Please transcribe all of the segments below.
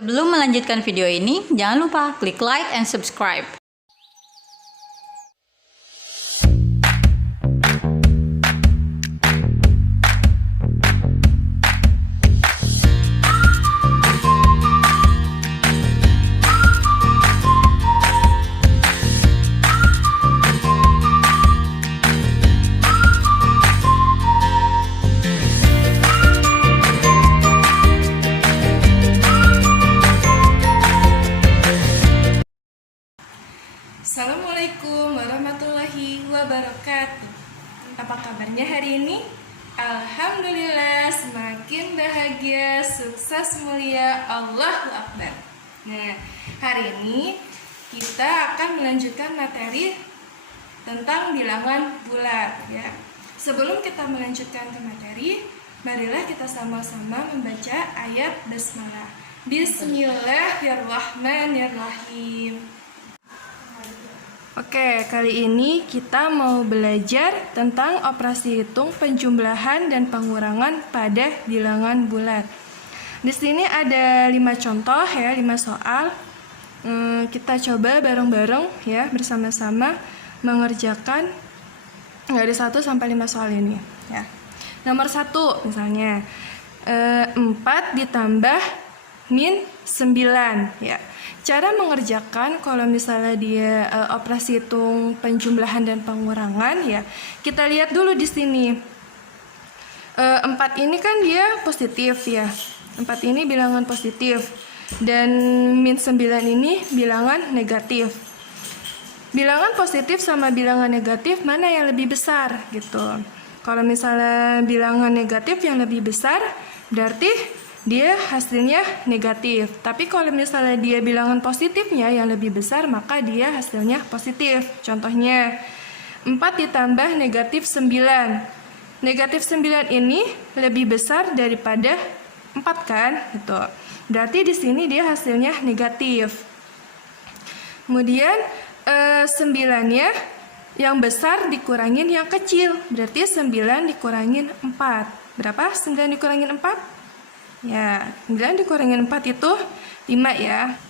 Sebelum melanjutkan video ini, jangan lupa klik like and subscribe. Assalamualaikum warahmatullahi wabarakatuh. Apa kabarnya hari ini? Alhamdulillah, semakin bahagia, sukses, mulia, Allahu Akbar. Nah, hari ini kita akan melanjutkan materi tentang bilangan bulat ya. Sebelum kita melanjutkan ke materi, marilah kita sama-sama membaca ayat basmalah. Bismillahirrahmanirrahim. Oke, kali ini kita mau belajar tentang operasi hitung penjumlahan dan pengurangan pada bilangan bulat. Di sini ada 5 contoh ya, 5 soal. Kita coba bareng-bareng ya, bersama-sama mengerjakan dari 1 sampai 5 soal ini ya. Nomor 1 misalnya 4 ditambah min 9 ya. Cara mengerjakan kalau misalnya dia operasi hitung penjumlahan dan pengurangan ya, kita lihat dulu di sini. 4 ini kan dia positif ya. 4 ini bilangan positif dan min 9 ini bilangan negatif. Bilangan positif sama bilangan negatif mana yang lebih besar gitu. Kalau misalnya bilangan negatif yang lebih besar berarti dia hasilnya negatif. Tapi kalau misalnya dia bilangan positifnya yang lebih besar, maka dia hasilnya positif. Contohnya 4 ditambah negatif 9. Negatif 9 ini lebih besar daripada 4 kan? Gitu. Berarti di sini dia hasilnya negatif. Kemudian 9-nya yang besar dikurangin yang kecil. Berarti 9 dikurangin 4. Berapa? 9 dikurangin 4? Ya, 9 dikurangin 4 itu 5 ya.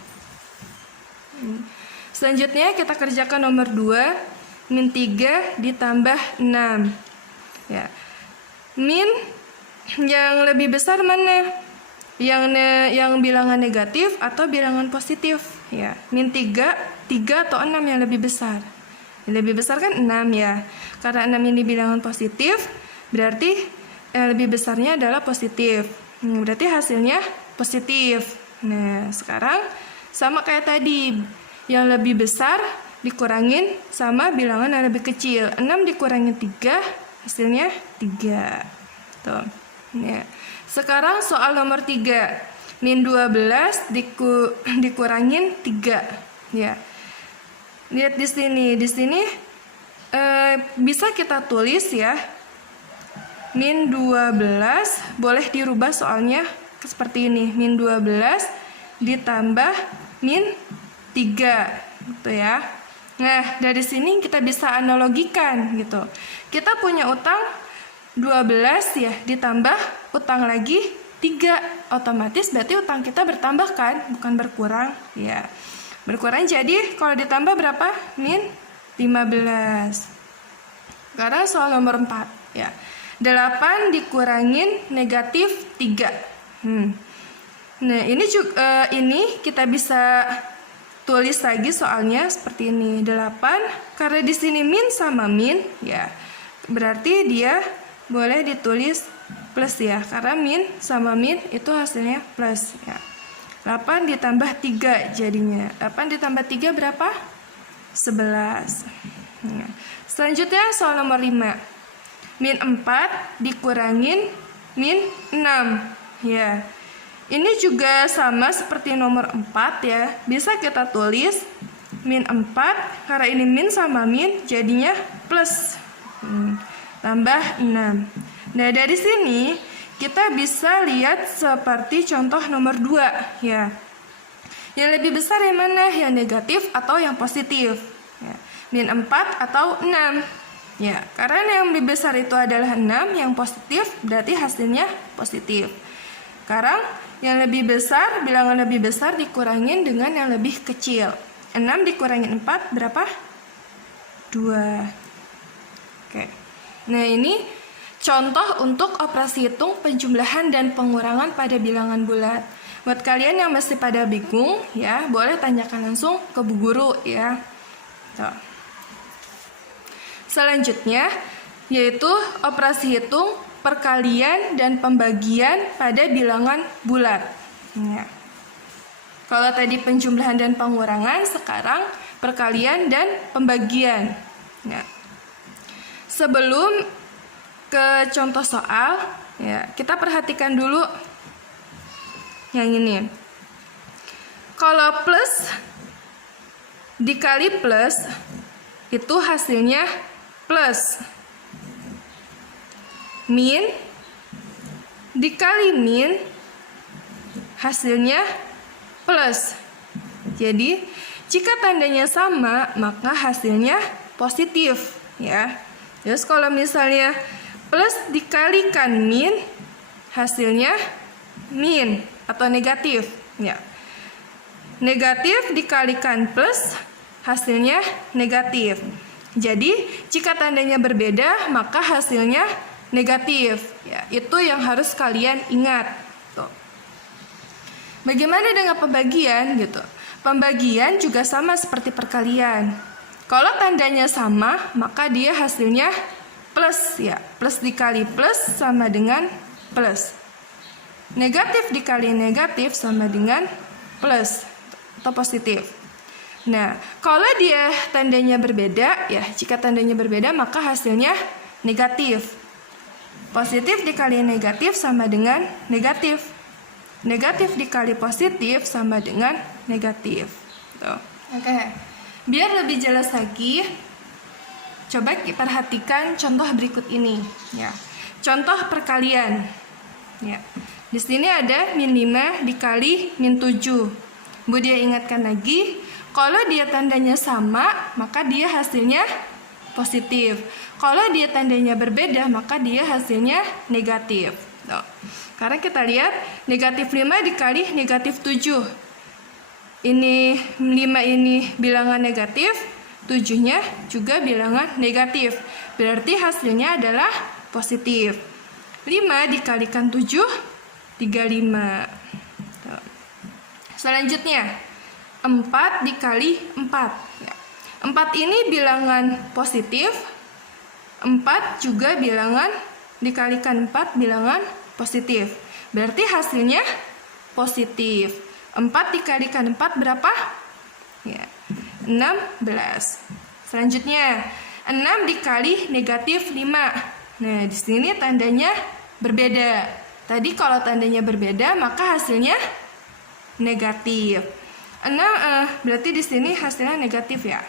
Selanjutnya kita kerjakan nomor 2. Min 3 ditambah 6 ya. Min yang lebih besar mana? Yang bilangan negatif atau bilangan positif ya. Min 3 atau 6 yang lebih besar? Yang lebih besar kan 6 ya. Karena 6 ini bilangan positif, berarti yang lebih besarnya adalah positif. Berarti hasilnya positif. Nah, sekarang sama kayak tadi. Yang lebih besar dikurangin sama bilangan yang lebih kecil. 6 dikurangin 3, hasilnya 3. Tuh. Nah, sekarang soal nomor 3. Min 12 dikurangin 3. Ya. Lihat di sini. Di sini bisa kita tulis ya. Min 12 boleh dirubah soalnya seperti ini. Min 12 ditambah min 3 gitu ya. Nah, dari sini kita bisa analogikan gitu. Kita punya utang 12 ya, ditambah utang lagi 3. Otomatis berarti utang kita bertambah kan, bukan berkurang ya. Berkurang, jadi kalau ditambah berapa? Min 15. Sekarang soal nomor 4 ya. 8 dikurangin negatif 3. Nah, ini kita bisa tulis lagi soalnya seperti ini. 8 karena di sini min sama min ya. Berarti dia boleh ditulis plus ya. Karena min sama min itu hasilnya plus ya. 8 ditambah 3 jadinya. 8 ditambah 3 berapa? 11. Nah, selanjutnya soal nomor 5. Min 4 dikurangin min 6 ya. Ini juga sama seperti nomor 4 ya. Bisa kita tulis min 4 karena ini min sama min jadinya plus tambah 6. Nah, dari sini kita bisa lihat seperti contoh nomor 2 ya. Yang lebih besar yang mana? Yang negatif atau yang positif ya. Min 4 atau 6 ya, karena yang lebih besar itu adalah 6, yang positif berarti hasilnya positif. Sekarang yang lebih besar, bilangan lebih besar dikurangin dengan yang lebih kecil. 6 dikurangin 4 berapa? 2. Oke. Nah, ini contoh untuk operasi hitung penjumlahan dan pengurangan pada bilangan bulat. Buat kalian yang masih pada bingung, ya, boleh tanyakan langsung ke Bu Guru, ya. Tuh. Selanjutnya, yaitu operasi hitung perkalian dan pembagian pada bilangan bulat. Ya. Kalau tadi penjumlahan dan pengurangan, sekarang perkalian dan pembagian. Ya. Sebelum ke contoh soal, ya, kita perhatikan dulu yang ini. Kalau plus dikali plus, itu hasilnya plus. Min dikali min, hasilnya plus. Jadi, jika tandanya sama, maka hasilnya positif, ya. Terus kalau misalnya plus dikalikan min, hasilnya min atau negatif, ya. Negatif dikalikan plus, hasilnya negatif. Jadi, jika tandanya berbeda, maka hasilnya negatif, ya. Itu yang harus kalian ingat. Tuh. Bagaimana dengan pembagian gitu? Pembagian juga sama seperti perkalian. Kalau tandanya sama, maka dia hasilnya plus, ya. Plus dikali plus sama dengan plus. Negatif dikali negatif sama dengan plus atau positif. Nah, kalau dia tandanya berbeda, ya, jika tandanya berbeda maka hasilnya negatif. Positif dikali negatif sama dengan negatif. Negatif dikali positif sama dengan negatif. Tuh. Oke. Biar lebih jelas lagi, coba perhatikan contoh berikut ini, ya. Contoh perkalian. Ya. Di sini ada min 5 dikali min 7. Bu dia ingatkan lagi, kalau dia tandanya sama, maka dia hasilnya positif. Kalau dia tandanya berbeda, maka dia hasilnya negatif. Tuh. Sekarang kita lihat negatif 5 dikali negatif 7. Ini 5 ini bilangan negatif, 7-nya juga bilangan negatif. Berarti hasilnya adalah positif. 5 dikalikan 7, 35. Tuh. Selanjutnya, 4 dikali 4. Ya. 4 ini bilangan positif, 4 juga bilangan dikalikan 4 bilangan positif. Berarti hasilnya positif. 4 dikalikan 4 berapa? Ya, 16. Selanjutnya, 6 dikali negatif 5. Nah, di sini tandanya berbeda. Tadi kalau tandanya berbeda, maka hasilnya negatif. 6 berarti di sini hasilnya negatif, ya.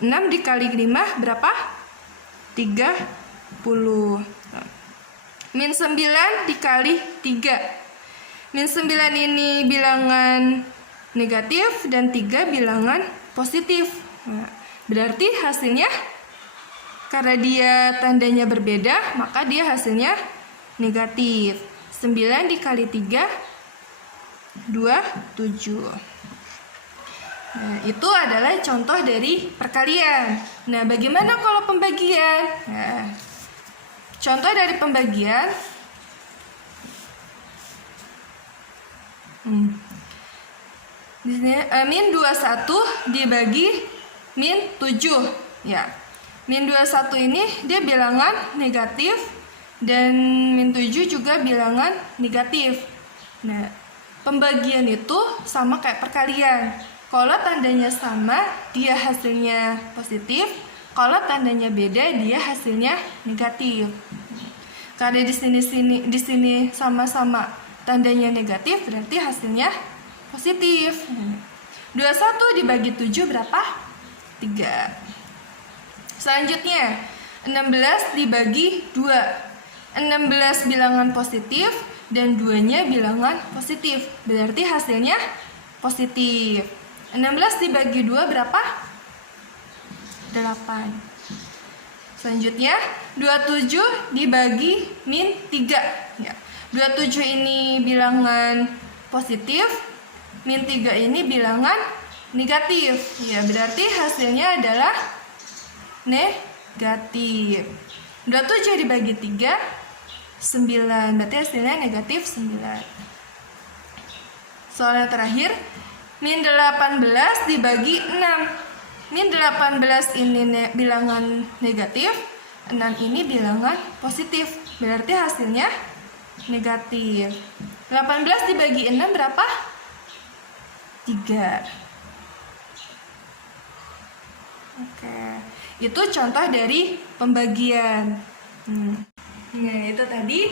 6 dikali 5 berapa? 30. Min 9 dikali 3. Min 9 ini bilangan negatif dan 3 bilangan positif. Nah, berarti hasilnya karena dia tandanya berbeda, maka dia hasilnya negatif. 9 dikali 3 27. Nah, itu adalah contoh dari perkalian. Nah, bagaimana kalau pembagian? Nah, contoh dari pembagian. Di sini min 21 dibagi min 7, ya. Min 21 ini dia bilangan negatif dan min 7 juga bilangan negatif. Nah, pembagian itu sama kayak perkalian. Kalau tandanya sama, dia hasilnya positif. Kalau tandanya beda, dia hasilnya negatif. Karena di sini sama-sama tandanya negatif, berarti hasilnya positif. 21 dibagi 7 berapa? 3. Selanjutnya, 16 dibagi 2. 16 bilangan positif dan 2-nya bilangan positif. Berarti hasilnya positif. 16 dibagi 2 berapa? 8. Selanjutnya, 27 dibagi min 3. Ya. 27 ini bilangan positif, min 3 ini bilangan negatif. Ya, berarti hasilnya adalah negatif. 27 dibagi 3, 9. Berarti hasilnya negatif 9. Soal yang terakhir, min 18 dibagi 6. Min 18 ini bilangan negatif, 6 ini bilangan positif. Berarti hasilnya negatif. 18 dibagi 6 berapa? 3. Oke. Itu contoh dari pembagian. Nah, itu tadi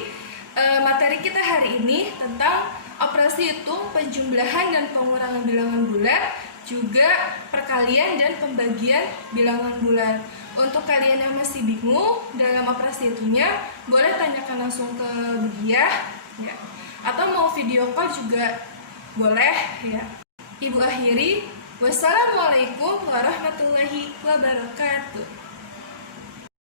materi kita hari ini tentang operasi hitung, penjumlahan dan pengurangan bilangan bulat, juga perkalian dan pembagian bilangan bulat. Untuk kalian yang masih bingung dalam operasi hitungnya, boleh tanyakan langsung ke Budiah, ya. Atau mau video call juga boleh, ya. Ibu akhiri, wassalamualaikum warahmatullahi wabarakatuh.